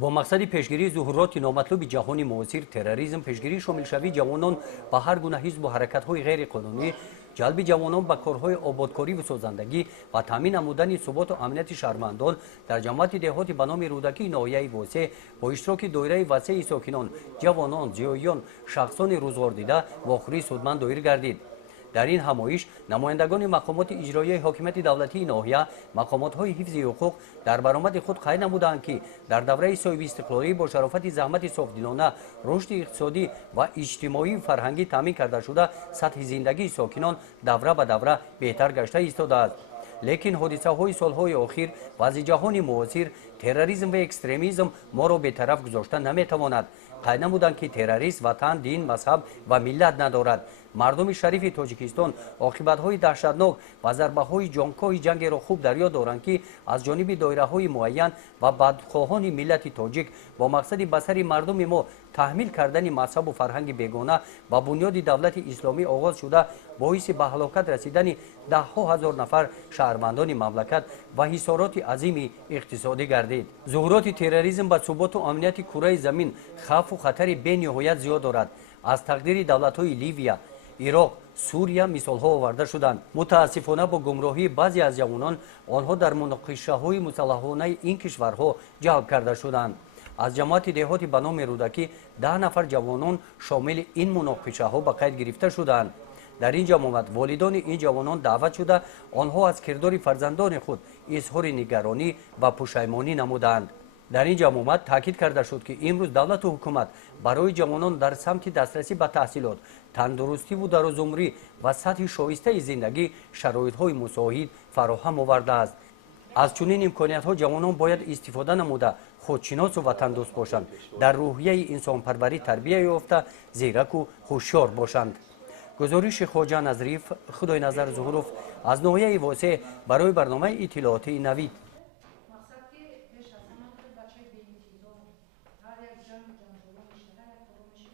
با مقصد پیشگیری ظهورات نامطلوب جهانی معاصر تروریسم، پیشگیری شامل‌شوی جوانان به هر گونه حزب و حرکت‌های غیر قانونی، جلب جوانان به کارهای آبادکاری و سازندگی و تامین نمودن ثبات و امنیت شهروندان در جماعت دهاتی به نام رودکی ناحیه واسع با اشتراک دایره وسیع ساکنان، جوانان، زیاییان، شخصان روزگار دیده و آخری سودمند دایر گردید. در این همایش نمایندگان مقامات اجرایی حاکمیت دولتی ناحیه مقامات‌های حفظ حقوق در برآمد خود قید نمودند که در دوره صاحب استقلالی با شرافت زحمت صافدلانه رشد اقتصادی و اجتماعی و فرهنگی تامین کرده شده سطح زندگی ساکنان دوره به دوره بهتر گشته ایستاده است. لیکن حادثه های سالهای اخیر و از جهان معاصر تروریسم و اکستریمیسم ما را به طرف گذاشته نمیتواند. قید نمودند که تروریست وطن، دین، مذهب و ملت ندارد. مردم شریف تاجیکستان عاقبت‌های دهشتناک و ضربه‌های جانکاه جنگ را خوب در یاد دارند که از جانب دایره‌های معین و بدخواهان ملت تاجیک با مقصد به سر مردم ما تحمیل کردن مذهب و فرهنگ بیگانه و بنیاد دولت اسلامی آغاز شده باعث به هلاکت رسیدن ده‌ها هزار نفر شهروندان مملکت و حصارات عظیم اقتصادی گردید. ظهورات تروریسم به ثبات و امنیت کره زمین خوف و خطر بی‌نهایت زیاد دارد. از تقدیر دولت‌های لیبیا، عراق، سوریه مثال‌ها آورده شدند. متاسفانه با گمراهی بعضی از جوانان آنها در مناقشه‌های مسلحانه این کشورها جلب کرده شدند. از جماعت دهاتی به نام رودکی 10 نفر جوانان شامل این مناقشه‌ها به قید گرفته شدند. در این جماعت والدان این جوانان دعوت شده آنها از کردار فرزندان خود اظهار نگرانی و پشیمانی نمودند. در این جماعت تاکید کرده شد که امروز دولت و حکومت برای جوانان در سمت دسترسی به تحصیلات، تندرستی و درآمدی و سطح شایسته زندگی شرایط‌های مساعد فراهم آورده است. از چنین امکانیت‌ها جوانان باید استفاده نموده خودشناس و وطن دوست باشند، در روحیه انسان‌پروری تربیت یافته، زیرک و هوشیار باشند. گزارش خواجه نظریف خدای نظر ظهورов از ناحیه واسع برای برنامه اطلاعاتی نوید.